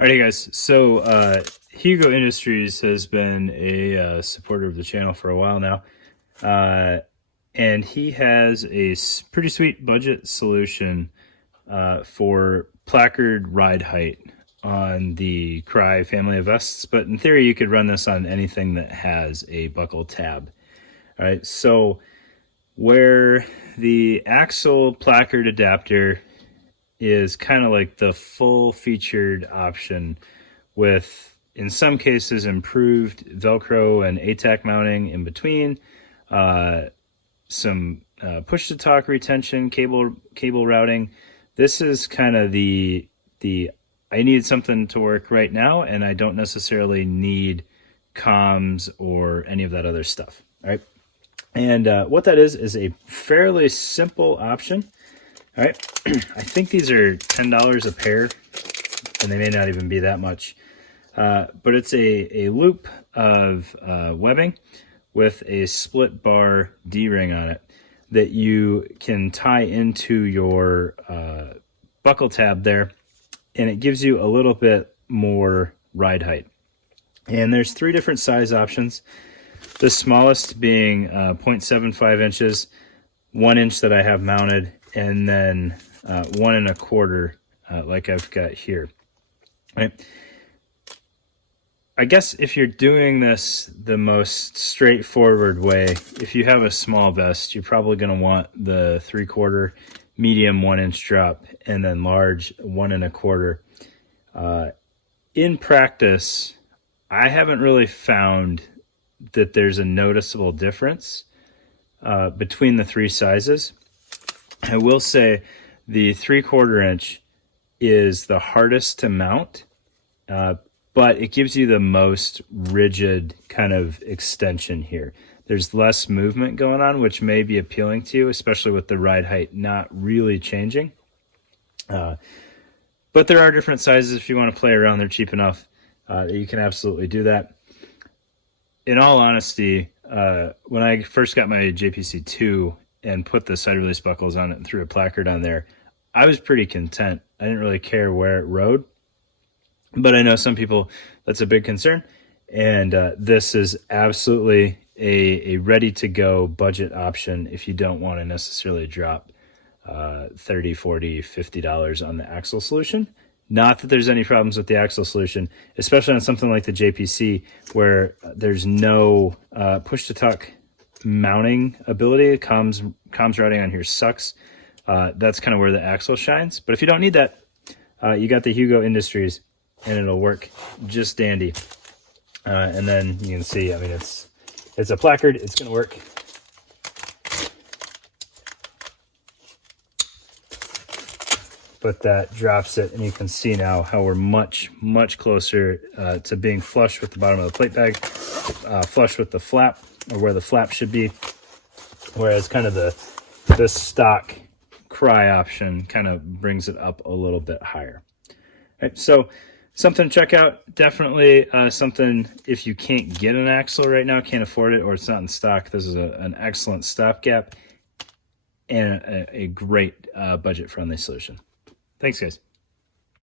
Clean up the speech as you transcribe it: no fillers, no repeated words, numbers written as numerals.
Alrighty guys, so Hugo Industries has been a supporter of the channel for a while now, and he has a pretty sweet budget solution for placard ride height on the Crye family of vests, but in theory you could run this on anything that has a buckle tab. Alright, so where the axle placard adapter is kind of like the full featured option with, in some cases, improved Velcro and ATAC mounting in between, some push-to-talk retention, cable routing. This is kind of the I need something to work right now, and I don't necessarily need comms or any of that other stuff. All right, and what that is a fairly simple option. All right, I think these are $10 a pair, and they may not even be that much. But it's a loop of webbing with a split bar D-ring on it that you can tie into your buckle tab there, and it gives you a little bit more ride height. And there's 3 different size options, the smallest being 0.75 inches, 1 inch that I have mounted, and then 1 1/4 like I've got here. Right. I guess if you're doing this the most straightforward way, if you have a small vest, you're probably going to want the 3/4, medium 1 inch drop, and then large 1 1/4. In practice, I haven't really found that there's a noticeable difference between the 3 sizes. I will say the 3/4 inch is the hardest to mount, but it gives you the most rigid kind of extension here. There's less movement going on, which may be appealing to you, especially with the ride height not really changing. But there are different sizes if you want to play around. They're cheap enough that you can absolutely do that. In all honesty, when I first got my JPC 2 and put the side release buckles on it and threw a placard on there, I was pretty content. I didn't really care where it rode, but I know some people, that's a big concern. And this is absolutely a ready-to-go budget option if you don't want to necessarily drop $30, $40, $50 on the axle solution. Not that there's any problems with the axle solution, especially on something like the JPC where there's no push-to-talk mounting ability. Comms routing on here sucks. That's kind of where the axle shines. But if you don't need that, you got the Hugo Industries, and it'll work just dandy. And then you can see, I mean, it's a placard. It's going to work. But that drops it, and you can see now how we're much much closer to being flush with the bottom of the plate bag, flush with the flap, or where the flap should be, whereas kind of the stock Crye option kind of brings it up a little bit higher. Right, so something to check out. Definitely something, if you can't get an axle right now, can't afford it, or it's not in stock, this is an excellent stopgap and a great budget-friendly solution. Thanks, guys.